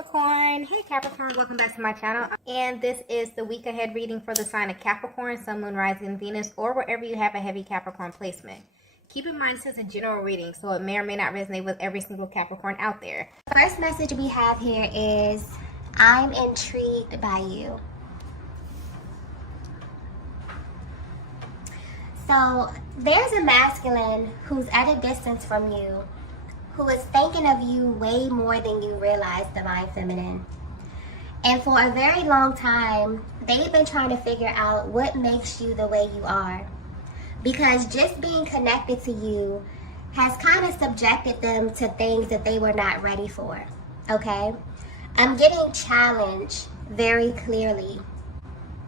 Capricorn. Hey Capricorn, welcome back to my channel. And this is the week ahead reading for the sign of Capricorn, Sun, Moon, Rising, Venus, or wherever you have a heavy Capricorn placement. Keep in mind this is a general reading, so it may or may not resonate with every single Capricorn out there. First message we have here is, I'm intrigued by you. So there's a masculine who's at a distance from you, who is thinking of you way more than you realize, Divine Feminine. And for a very long time, they've been trying to figure out what makes you the way you are. Because just being connected to you has kind of subjected them to things that they were not ready for, okay? I'm getting challenged very clearly.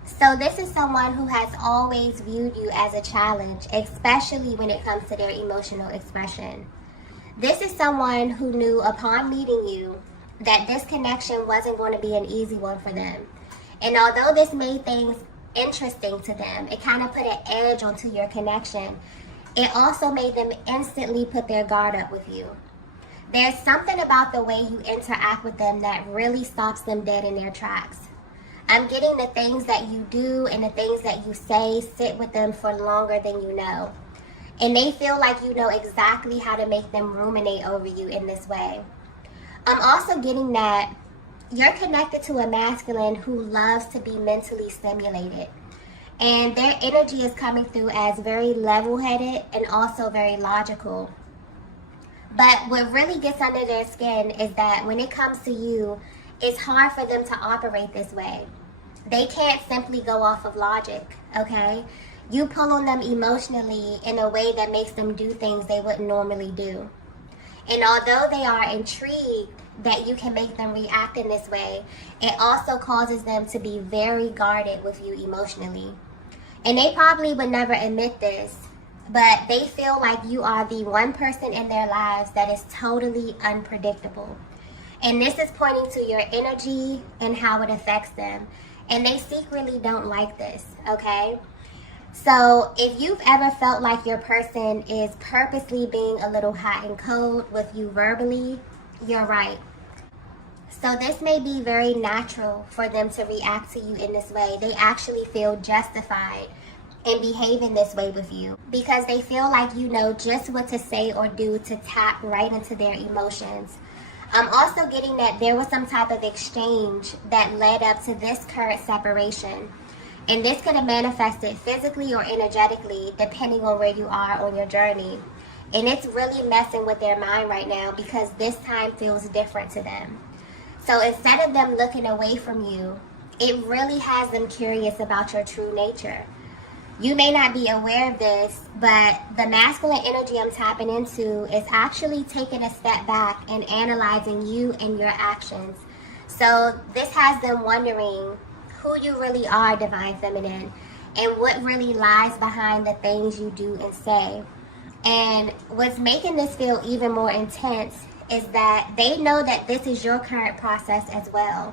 So this is someone who has always viewed you as a challenge, especially when it comes to their emotional expression. This is someone who knew upon meeting you that this connection wasn't going to be an easy one for them. And although this made things interesting to them, it kind of put an edge onto your connection. It also made them instantly put their guard up with you. There's something about the way you interact with them that really stops them dead in their tracks. I'm getting the things that you do and the things that you say sit with them for longer than you know. And they feel like you know exactly how to make them ruminate over you in this way. I'm also getting that you're connected to a masculine who loves to be mentally stimulated. And their energy is coming through as very level-headed and also very logical. But what really gets under their skin is that when it comes to you, it's hard for them to operate this way. They can't simply go off of logic, okay? You pull on them emotionally in a way that makes them do things they wouldn't normally do. And although they are intrigued that you can make them react in this way, it also causes them to be very guarded with you emotionally. And they probably would never admit this, but they feel like you are the one person in their lives that is totally unpredictable. And this is pointing to your energy and how it affects them. And they secretly don't like this, okay? So if you've ever felt like your person is purposely being a little hot and cold with you verbally, you're right. So this may be very natural for them to react to you in this way. They actually feel justified in behaving this way with you because they feel like you know just what to say or do to tap right into their emotions. I'm also getting that there was some type of exchange that led up to this current separation. And this could have manifested physically or energetically depending on where you are on your journey. And it's really messing with their mind right now because this time feels different to them. So instead of them looking away from you, it really has them curious about your true nature. You may not be aware of this, but the masculine energy I'm tapping into is actually taking a step back and analyzing you and your actions. So this has them wondering who you really are, Divine Feminine, and what really lies behind the things you do and say. And what's making this feel even more intense is that they know that this is your current process as well.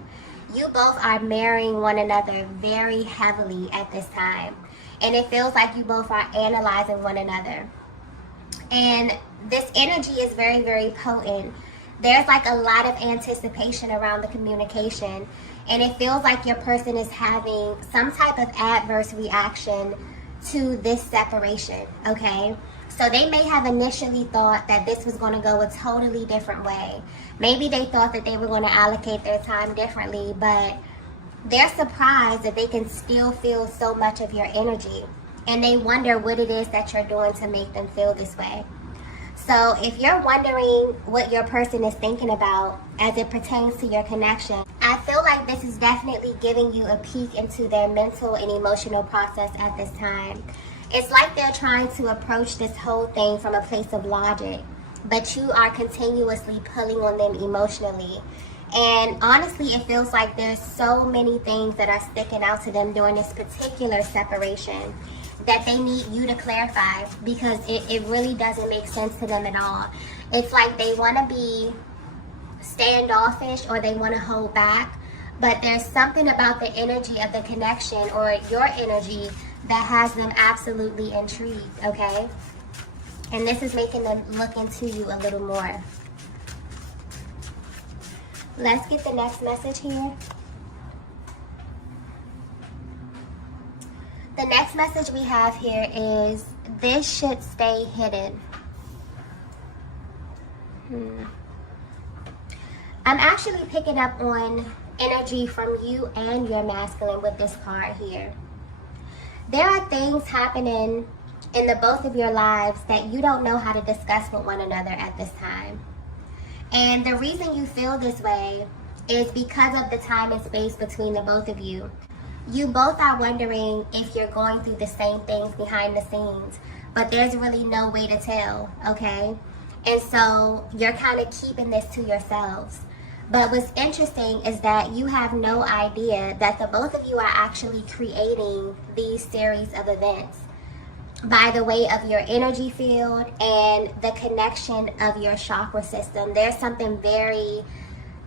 You both are marrying one another very heavily at this time. And it feels like you both are analyzing one another. And this energy is very, very potent. There's like a lot of anticipation around the communication. And it feels like your person is having some type of adverse reaction to this separation, okay? So they may have initially thought that this was going to go a totally different way. Maybe they thought that they were going to allocate their time differently, but they're surprised that they can still feel so much of your energy. And they wonder what it is that you're doing to make them feel this way. So if you're wondering what your person is thinking about as it pertains to your connection, I feel like this is definitely giving you a peek into their mental and emotional process at this time. It's like they're trying to approach this whole thing from a place of logic, but you are continuously pulling on them emotionally. And honestly, it feels like there's so many things that are sticking out to them during this particular separation that they need you to clarify because it really doesn't make sense to them at all. It's like they want to be standoffish or they want to hold back, but there's something about the energy of the connection or your energy that has them absolutely intrigued, okay? And this is making them look into you a little more. Let's get the next message here. The next message we have here is, this should stay hidden. I'm actually picking up on energy from you and your masculine with this card here. There are things happening in the both of your lives that you don't know how to discuss with one another at this time. And the reason you feel this way is because of the time and space between the both of you. You both are wondering if you're going through the same things behind the scenes, but there's really no way to tell, okay? And so you're kind of keeping this to yourselves. But what's interesting is that you have no idea that the both of you are actually creating these series of events by the way of your energy field and the connection of your chakra system. There's something very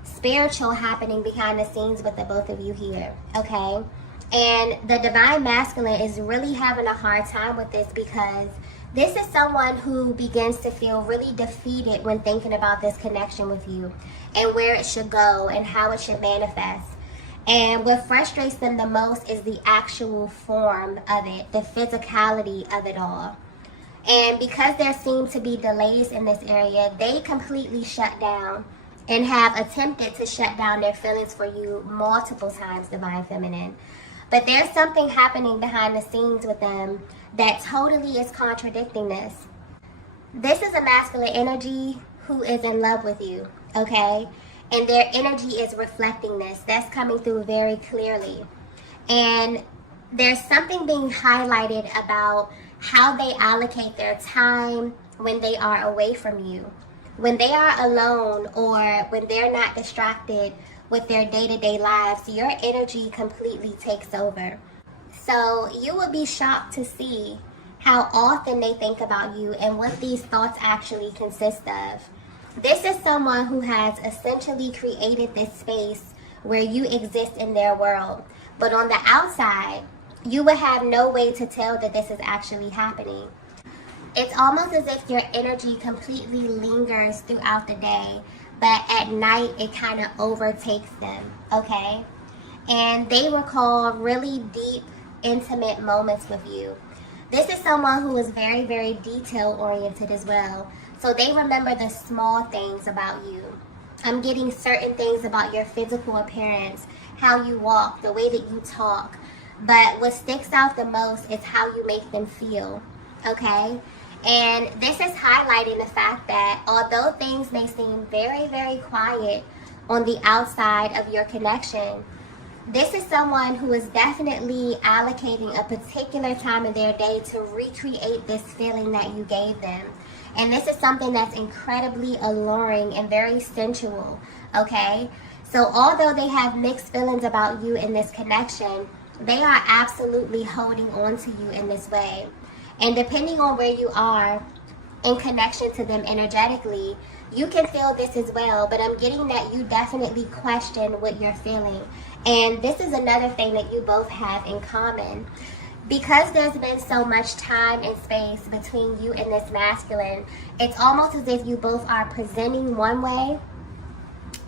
spiritual happening behind the scenes with the both of you here, okay? And the divine masculine is really having a hard time with this because this is someone who begins to feel really defeated when thinking about this connection with you and where it should go and how it should manifest. And what frustrates them the most is the actual form of it, the physicality of it all. And because there seem to be delays in this area, they completely shut down and have attempted to shut down their feelings for you multiple times, Divine Feminine. But there's something happening behind the scenes with them that totally is contradicting this. This is a masculine energy who is in love with you, okay? And their energy is reflecting this. That's coming through very clearly. And there's something being highlighted about how they allocate their time when they are away from you. When they are alone or when they're not distracted with their day-to-day lives, your energy completely takes over. So you will be shocked to see how often they think about you and what these thoughts actually consist of. This is someone who has essentially created this space where you exist in their world. But on the outside, you would have no way to tell that this is actually happening. It's almost as if your energy completely lingers throughout the day, but at night it kind of overtakes them, okay? And they recall really deep, intimate moments with you. This is someone who is very, very detail-oriented as well. So they remember the small things about you. I'm getting certain things about your physical appearance, how you walk, the way that you talk. But what sticks out the most is how you make them feel, okay? And this is highlighting the fact that although things may seem very, very quiet on the outside of your connection, this is someone who is definitely allocating a particular time of their day to recreate this feeling that you gave them. And this is something that's incredibly alluring and very sensual, okay? So although they have mixed feelings about you in this connection, they are absolutely holding on to you in this way. And depending on where you are in connection to them energetically, you can feel this as well. But I'm getting that you definitely question what you're feeling. And this is another thing that you both have in common. Because there's been so much time and space between you and this masculine, it's almost as if you both are presenting one way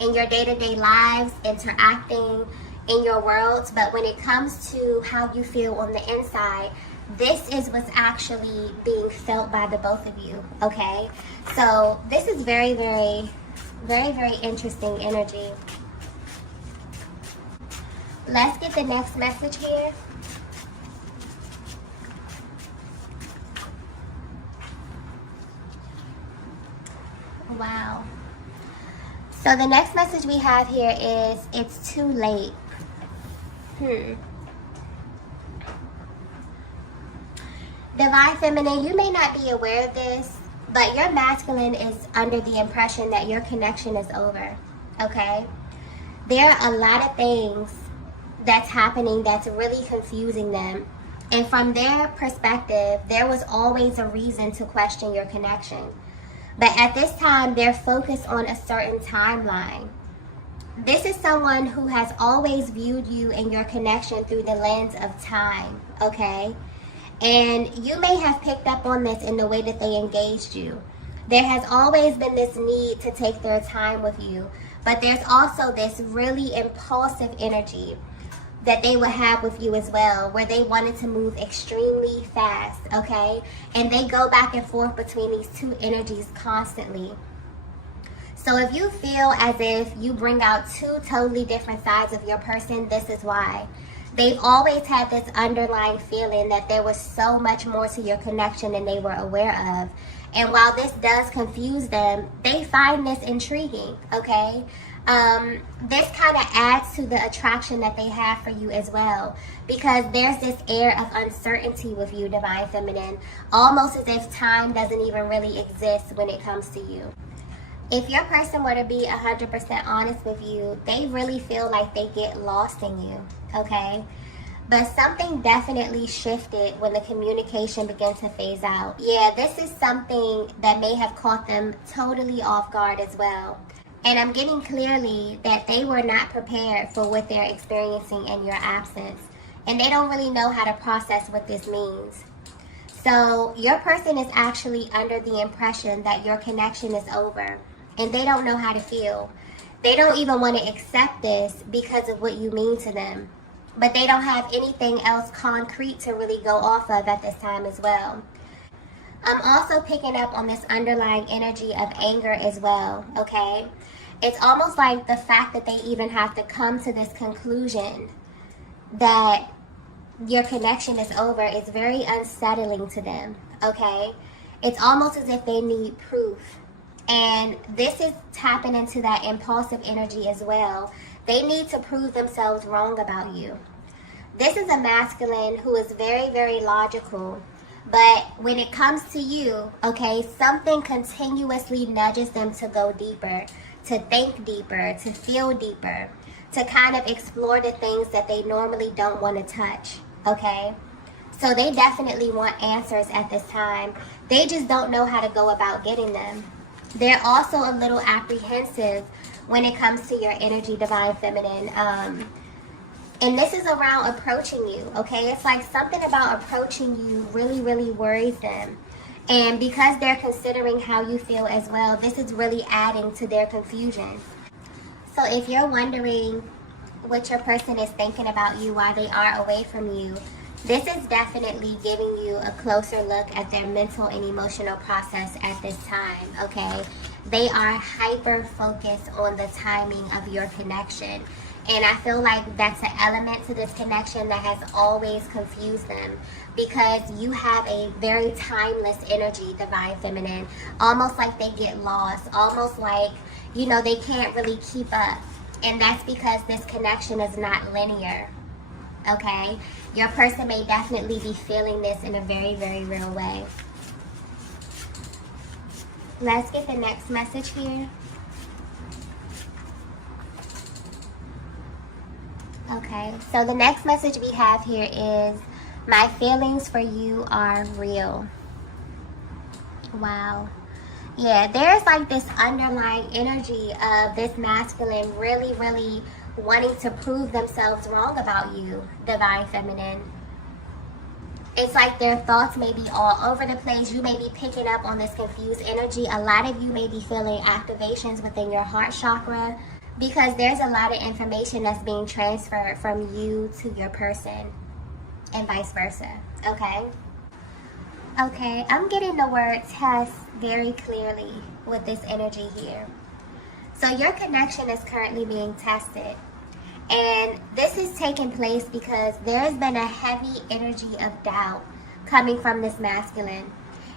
in your day-to-day lives, interacting in your worlds, but when it comes to how you feel on the inside, this is what's actually being felt by the both of you, okay? So this is very, very, very, very interesting energy. Let's get the next message here. Wow. So the next message we have here is, it's too late. Divine Feminine, you may not be aware of this, but your masculine is under the impression that your connection is over, okay? There are a lot of things that's happening that's really confusing them. And from their perspective, there was always a reason to question your connection. But at this time, they're focused on a certain timeline. This is someone who has always viewed you and your connection through the lens of time, okay? And you may have picked up on this in the way that they engaged you. There has always been this need to take their time with you. But there's also this really impulsive energy that they would have with you as well, where they wanted to move extremely fast, okay? And they go back and forth between these two energies constantly. So if you feel as if you bring out two totally different sides of your person, this is why. They've always had this underlying feeling that there was so much more to your connection than they were aware of. And while this does confuse them, they find this intriguing, okay? This kind of adds to the attraction that they have for you as well, because there's this air of uncertainty with you, Divine Feminine, almost as if time doesn't even really exist when it comes to you. If your person were to be 100% honest with you, they really feel like they get lost in you, okay? But something definitely shifted when the communication began to phase out. Yeah, this is something that may have caught them totally off guard as well. And I'm getting clearly that they were not prepared for what they're experiencing in your absence. And they don't really know how to process what this means. So your person is actually under the impression that your connection is over. And they don't know how to feel. They don't even want to accept this because of what you mean to them. But they don't have anything else concrete to really go off of at this time as well. I'm also picking up on this underlying energy of anger as well, okay? It's almost like the fact that they even have to come to this conclusion that your connection is over is very unsettling to them, okay? It's almost as if they need proof. And this is tapping into that impulsive energy as well. They need to prove themselves wrong about you. This is a masculine who is very, very logical. But when it comes to you, okay, something continuously nudges them to go deeper, to think deeper, to feel deeper, to kind of explore the things that they normally don't want to touch, okay? So they definitely want answers at this time. They just don't know how to go about getting them. They're also a little apprehensive when it comes to your energy, Divine Feminine. And this is around approaching you, okay? It's like something about approaching you really, really worries them. And because they're considering how you feel as well, this is really adding to their confusion. So if you're wondering what your person is thinking about you while they are away from you, this is definitely giving you a closer look at their mental and emotional process at this time, okay? They are hyper-focused on the timing of your connection. And I feel like that's an element to this connection that has always confused them, because you have a very timeless energy, Divine Feminine. Almost like they get lost, almost like, you know, they can't really keep up. And that's because this connection is not linear, okay? Your person may definitely be feeling this in a very, very real way. Let's get the next message here. Okay, so the next message we have here is, my feelings for you are real. Wow. Yeah, there's like this underlying energy of this masculine really, really wanting to prove themselves wrong about you, Divine Feminine. It's like their thoughts may be all over the place. You may be picking up on this confused energy. A lot of you may be feeling activations within your heart chakra, because there's a lot of information that's being transferred from you to your person and vice versa, okay? Okay, I'm getting the word test very clearly with this energy here. So your connection is currently being tested. And this is taking place because there's been a heavy energy of doubt coming from this masculine.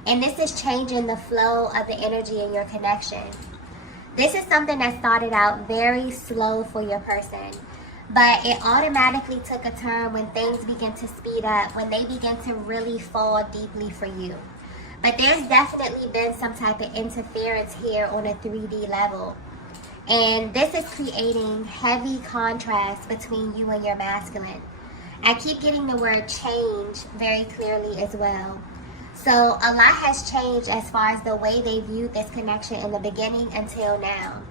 And this is changing the flow of the energy in your connection. This is something that started out very slow for your person, but it automatically took a turn when things begin to speed up, when they begin to really fall deeply for you. But there's definitely been some type of interference here on a 3D level. And this is creating heavy contrast between you and your masculine. I keep getting the word change very clearly as well. So a lot has changed as far as the way they viewed this connection in the beginning until now.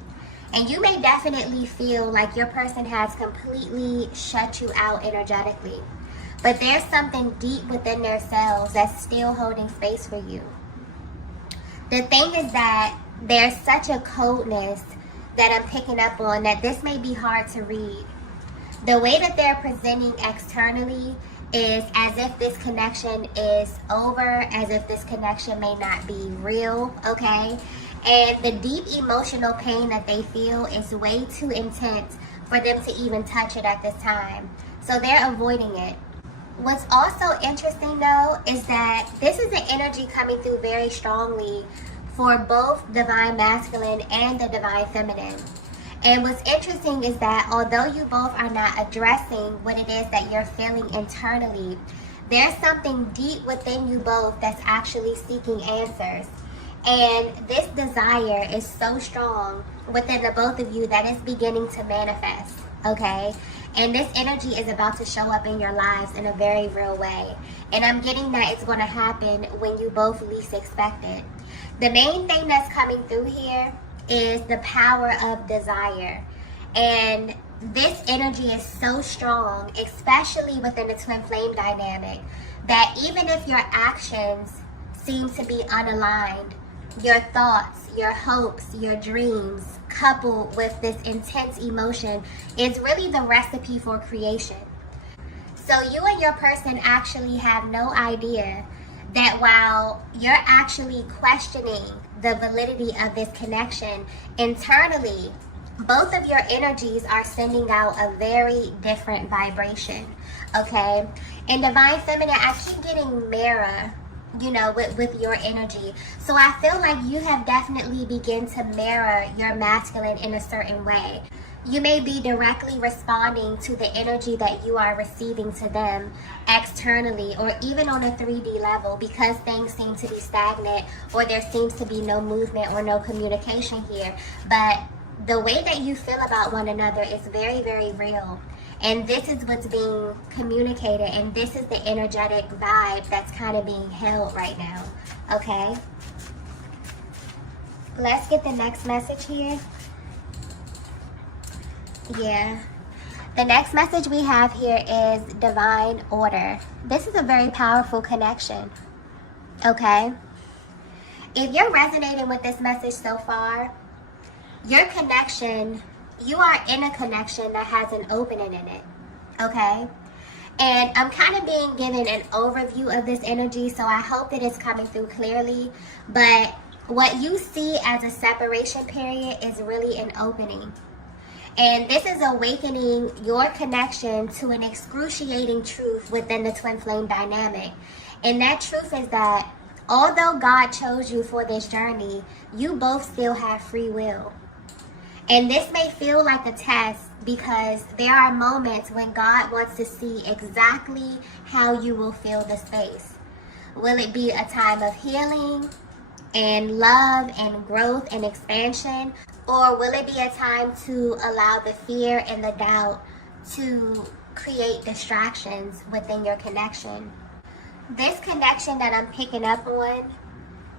And you may definitely feel like your person has completely shut you out energetically. But there's something deep within themselves that's still holding space for you. The thing is that there's such a coldness that I'm picking up on, that this may be hard to read. The way that they're presenting externally is as if this connection is over, as if this connection may not be real, okay? And the deep emotional pain that they feel is way too intense for them to even touch it at this time. So they're avoiding it. What's also interesting though is that this is an energy coming through very strongly for both divine masculine and the divine feminine. And what's interesting is that although you both are not addressing what it is that you're feeling internally, there's something deep within you both that's actually seeking answers. And this desire is so strong within the both of you that it's beginning to manifest, okay? And this energy is about to show up in your lives in a very real way. And I'm getting that it's going to happen when you both least expect it. The main thing that's coming through here is the power of desire. And this energy is so strong, especially within the twin flame dynamic, that even if your actions seem to be unaligned, your thoughts, your hopes, your dreams, coupled with this intense emotion, is really the recipe for creation. So you and your person actually have no idea that while you're actually questioning the validity of this connection, internally, both of your energies are sending out a very different vibration, okay? In divine feminine, I keep getting mirror, you know, with your energy. So I feel like you have definitely begun to mirror your masculine in a certain way. You may be directly responding to the energy that you are receiving to them externally, or even on a 3D level, because things seem to be stagnant or there seems to be no movement or no communication here. But the way that you feel about one another is very, very real. And this is what's being communicated, and this is the energetic vibe that's kind of being held right now, okay? Let's get the next message here. Yeah. The next message we have here is divine order. This is a very powerful connection, okay? If you're resonating with this message so far, your connection, you are in a connection that has an opening in it, okay? And I'm kind of being given an overview of this energy, so I hope that it's coming through clearly. But what you see as a separation period is really an opening. And this is awakening your connection to an excruciating truth within the twin flame dynamic. And that truth is that although God chose you for this journey, you both still have free will. And this may feel like a test because there are moments when God wants to see exactly how you will fill the space. Will it be a time of healing and love and growth and expansion? Or will it be a time to allow the fear and the doubt to create distractions within your connection? This connection that I'm picking up on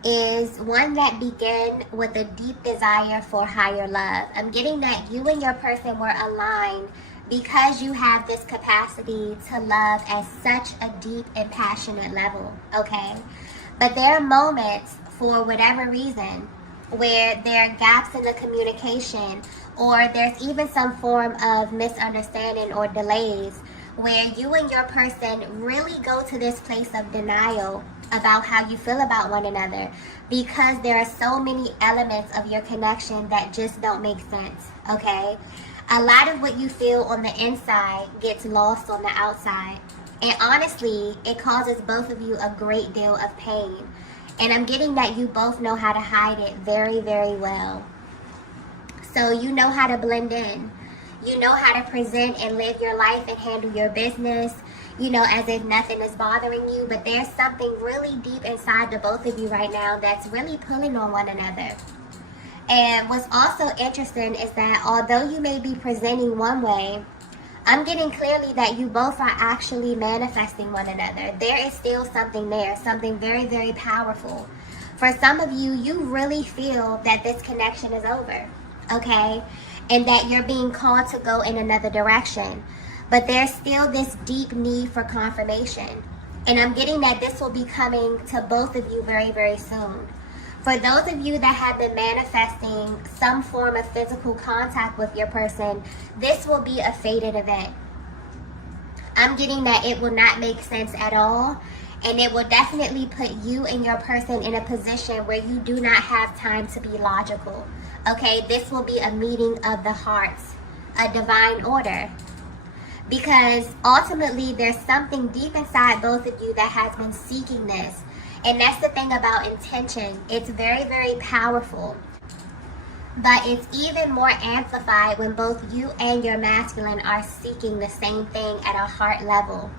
is one that began with a deep desire for higher love. I'm getting that you and your person were aligned because you have this capacity to love at such a deep and passionate level, okay? But there are moments, for whatever reason, where there are gaps in the communication, or there's even some form of misunderstanding or delays, where you and your person really go to this place of denial about how you feel about one another, because there are so many elements of your connection that just don't make sense, okay? A lot of what you feel on the inside gets lost on the outside. And honestly, it causes both of you a great deal of pain. And I'm getting that you both know how to hide it very, very well. So you know how to blend in. You know how to present and live your life and handle your business, you know, as if nothing is bothering you. But there's something really deep inside the both of you right now that's really pulling on one another. And what's also interesting is that although you may be presenting one way, I'm getting clearly that you both are actually manifesting one another. There is still something there, something very, very powerful. For some of you, you really feel that this connection is over, okay? And that you're being called to go in another direction. But there's still this deep need for confirmation. And I'm getting that this will be coming to both of you very, very soon. For those of you that have been manifesting some form of physical contact with your person, this will be a fated event. I'm getting that it will not make sense at all, and it will definitely put you and your person in a position where you do not have time to be logical. Okay, this will be a meeting of the hearts, a divine order. Because ultimately there's something deep inside both of you that has been seeking this. And that's the thing about intention. It's very, very powerful. But it's even more amplified when both you and your masculine are seeking the same thing at a heart level.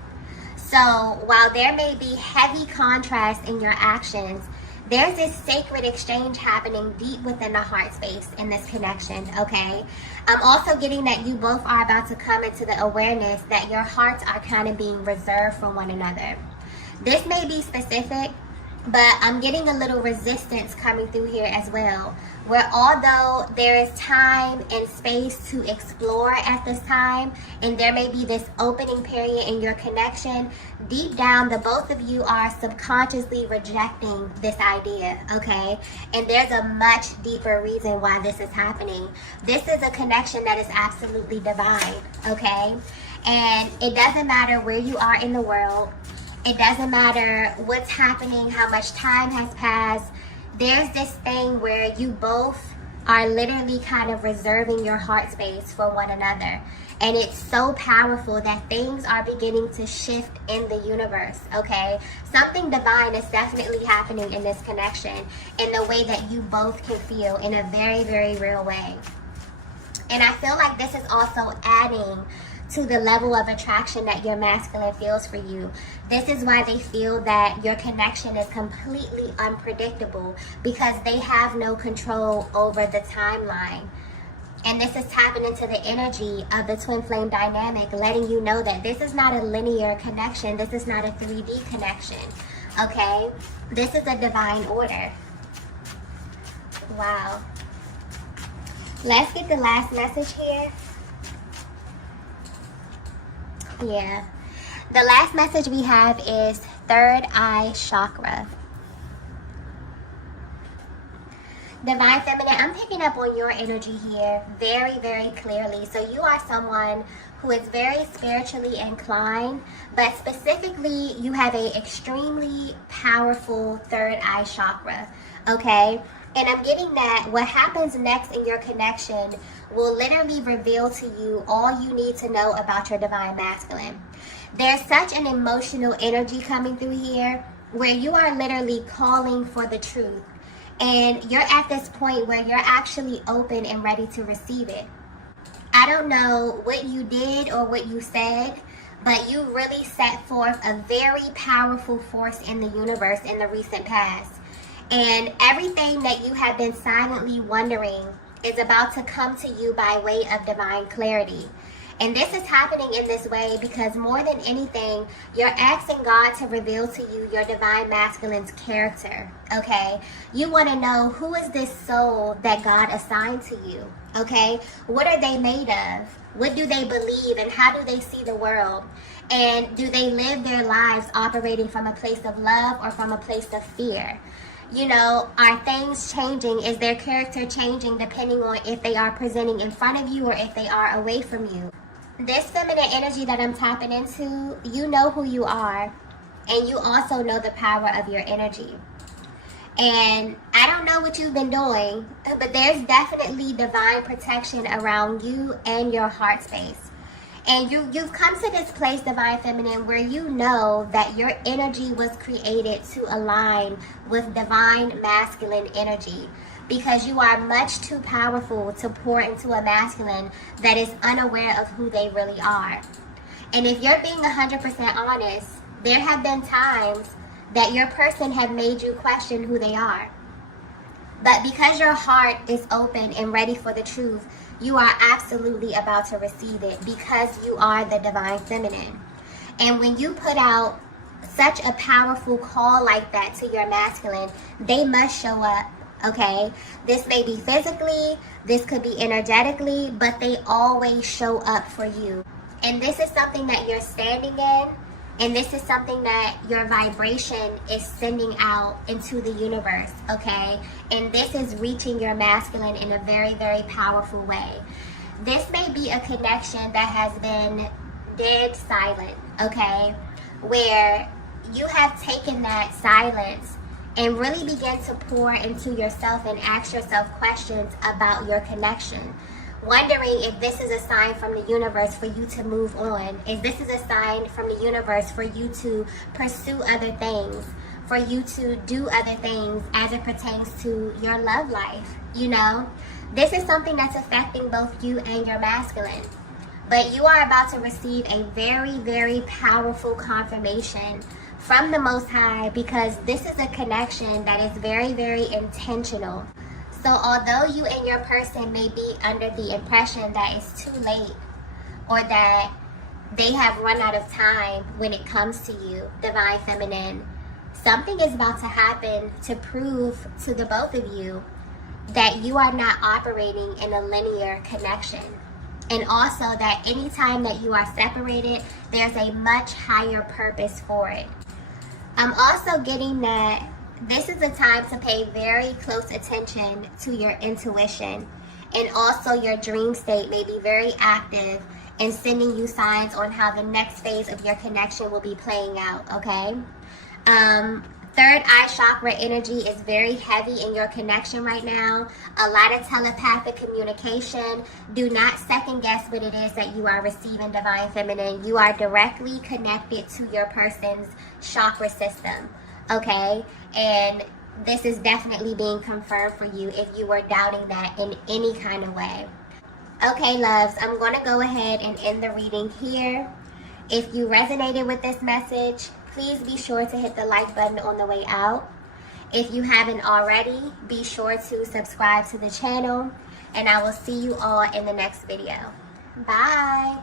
So while there may be heavy contrast in your actions, there's this sacred exchange happening deep within the heart space in this connection, okay? I'm also getting that you both are about to come into the awareness that your hearts are kind of being reserved for one another. This may be specific, but I'm getting a little resistance coming through here as well, where although there is time and space to explore at this time, and there may be this opening period in your connection, deep down the both of you are subconsciously rejecting this idea, okay? And there's a much deeper reason why this is happening. This is a connection that is absolutely divine, okay? And it doesn't matter where you are in the world. It doesn't matter what's happening, how much time has passed. There's this thing where you both are literally kind of reserving your heart space for one another. And it's so powerful that things are beginning to shift in the universe, okay? Something divine is definitely happening in this connection in the way that you both can feel in a very, very real way. And I feel like this is also adding to the level of attraction that your masculine feels for you. This is why they feel that your connection is completely unpredictable, because they have no control over the timeline. And this is tapping into the energy of the twin flame dynamic, letting you know that this is not a linear connection. This is not a 3D connection, okay? This is a divine order. Wow. Let's get the last message here. Yeah. The last message we have is third eye chakra. Divine Feminine, I'm picking up on your energy here very, very clearly. So you are someone who is very spiritually inclined, but specifically you have an extremely powerful third eye chakra, okay? And I'm getting that what happens next in your connection will literally reveal to you all you need to know about your divine masculine. There's such an emotional energy coming through here where you are literally calling for the truth. And you're at this point where you're actually open and ready to receive it. I don't know what you did or what you said, but you really set forth a very powerful force in the universe in the recent past. And everything that you have been silently wondering is about to come to you by way of divine clarity. And this is happening in this way because more than anything, you're asking God to reveal to you your divine masculine's character, okay? You want to know, who is this soul that God assigned to you, okay? What are they made of? What do they believe, and how do they see the world? And do they live their lives operating from a place of love or from a place of fear? You know, are things changing? Is their character changing depending on if they are presenting in front of you or if they are away from you? This feminine energy that I'm tapping into, you know who you are, and you also know the power of your energy. And I don't know what you've been doing, but there's definitely divine protection around you and your heart space. And you've come to this place, Divine Feminine, where you know that your energy was created to align with Divine Masculine energy, because you are much too powerful to pour into a masculine that is unaware of who they really are. And if you're being 100% honest, there have been times that your person have made you question who they are. But because your heart is open and ready for the truth, you are absolutely about to receive it, because you are the Divine Feminine. And when you put out such a powerful call like that to your masculine, they must show up, okay? This may be physically, this could be energetically, but they always show up for you. And this is something that you're standing in, And this is something that your vibration is sending out into the universe, okay? And this is reaching your masculine in a very, very powerful way. This may be a connection that has been dead silent, okay? Where you have taken that silence and really begin to pour into yourself and ask yourself questions about your connection. Wondering if this is a sign from the universe for you to move on. If this is a sign from the universe for you to pursue other things, for you to do other things as it pertains to your love life, you know? This is something that's affecting both you and your masculine. But you are about to receive a very, very powerful confirmation from the Most High, because this is a connection that is very, very intentional. So although you and your person may be under the impression that it's too late, or that they have run out of time when it comes to you, Divine Feminine, something is about to happen to prove to the both of you that you are not operating in a linear connection. And also that anytime that you are separated, there's a much higher purpose for it. I'm also getting that this is a time to pay very close attention to your intuition, and also your dream state may be very active in sending you signs on how the next phase of your connection will be playing out, okay? Third eye chakra energy is very heavy in your connection right now. A lot of telepathic communication. Do not second guess what it is that you are receiving, Divine Feminine. You are directly connected to your person's chakra system, okay? And this is definitely being confirmed for you if you were doubting that in any kind of way. Okay, loves, I'm going to go ahead and end the reading here. If you resonated with this message, please be sure to hit the like button on the way out. If you haven't already, be sure to subscribe to the channel, and I will see you all in the next video. Bye.